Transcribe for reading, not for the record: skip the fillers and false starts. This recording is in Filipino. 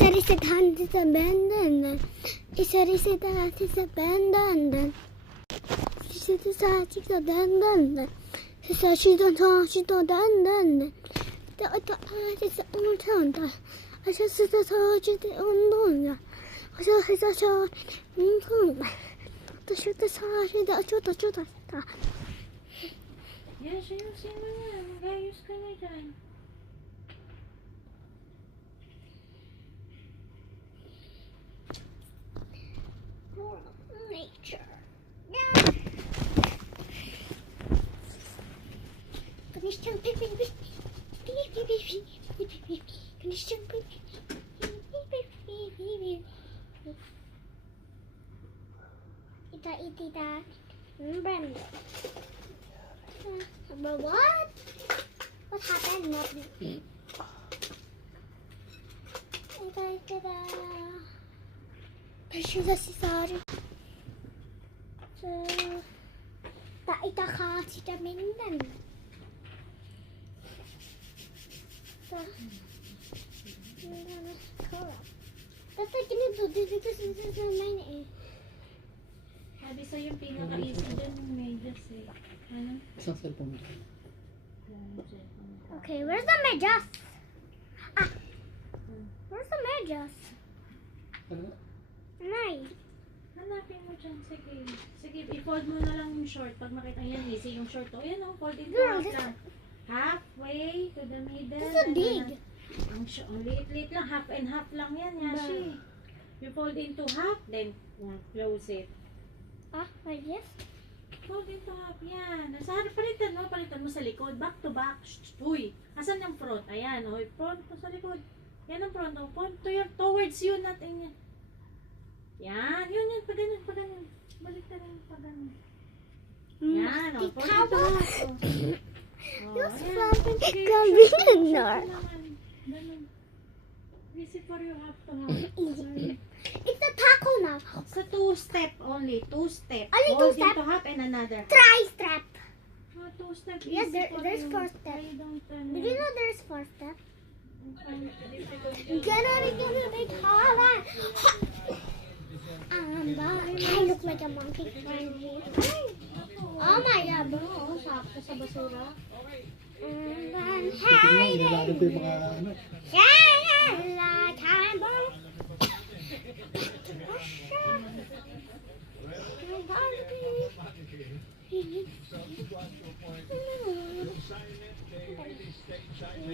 Isarisit hantis sa benden. Isarisit hantis sa benden. Isarisit hantis sa benden. Isarisit hantis sa benden. Ito hantis sa unutanda. Isarisit hantis sa unutanda. Isarisit hantis sa unutanda. Isarisit hantis sa unutanda. Yes, ayusin mo na. Mag-ayos ka na dyan. Nature. Ganishang pipi. Ganishang pipi. Ita. Brenda. But what? What happened? Nothing. Ita. Precious sorry. So, ita ka si Tamindan. So, that's like gonna do this because this is mine eh. Sabi sa'yo yung pinaka-easy dyan yung medyas eh. Ano? Isang cellphone mo. Okay, where's the medyas? Where's the medyas? Ano? Nay. Hanapin mo dyan. Sige, i-fold mo na lang yung short. Pag makita yan, easy yung short. O yan o, fold into Girl, half this- lang. Halfway to the middle. This is big. Ang liit lang. Half and half lang yan, Yashi. You fold into half, then close it. Medyas? Fold into half yan. Palitan mo sa likod. Back to back. Uy, asan yung front? Ayan, o. Front to sa likod. Yan ang front. O. Front to towards you, not in yan. Yan. Yun. Pag ganun. Balik ka rin pag ganun. Yan, o. Front into half. O. You're Ayan. slapping Sige, Gabi short na. naman. Ganun. Easy for you have to have. Easy. It's a taco now. Sa 2-step only. 2-step. Only Fold 2 step? into half and another. Tri-strap. 2-step. Yes, easy for there's you. 4 steps. I don't Did you know there's 4 steps? difficult. Gonna make harder. I look like a monkey friend here. Oh my god, bro. Sakto sa basura. And I'm Nilalaro ko yung hiding. mga ano. Like I'm broke. I'm gonna be.